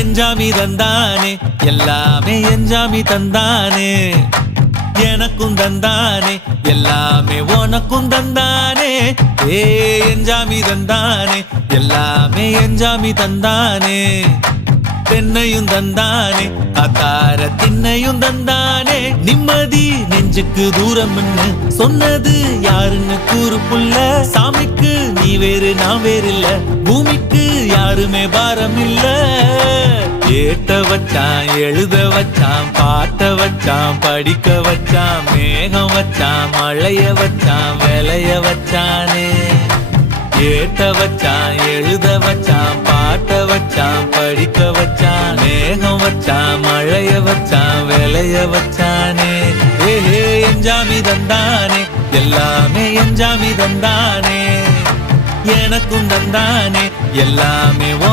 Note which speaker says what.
Speaker 1: என்ஜாமி தந்தானே எல்லாமே என்ஜாமி தந்தானே எனக்கும் தந்தானே எல்லாமே உனக்கும் தந்தானே ஏ என்ஜாமி தந்தானே எல்லாமே என்ஜாமி தந்தானே தென்னையும் தந்தானே அத்தார திண்ணையும் தந்தானே நிம்மதி நெஞ்சுக்கு தூரம் சொன்னது யாருன்னு கூறு புள்ள சாமிக்கு நீ வேறு நான் வேறு இல்ல பூமிக்கு யாருமே பாரம் இல்லை ஏத்த வச்சாம் எழுத வச்சாம் பார்த்த வச்சாம் படிக்க வச்சாம் மேகம் வச்சாம் மழைய வச்சாம் விளைய வச்சானே ஏத்த வச்சாம் எழுத வச்சாம் பார்த்த வச்சாம் படிக்க வச்சான் மேகம் வச்சாம் மழைய வச்சாம் விளைய வச்சானே ஏஹே எஞ்சாமி தந்தானே எல்லாமே எஞ்சாமி தந்தானே எனக்கும் தந்தானே எல்லாமே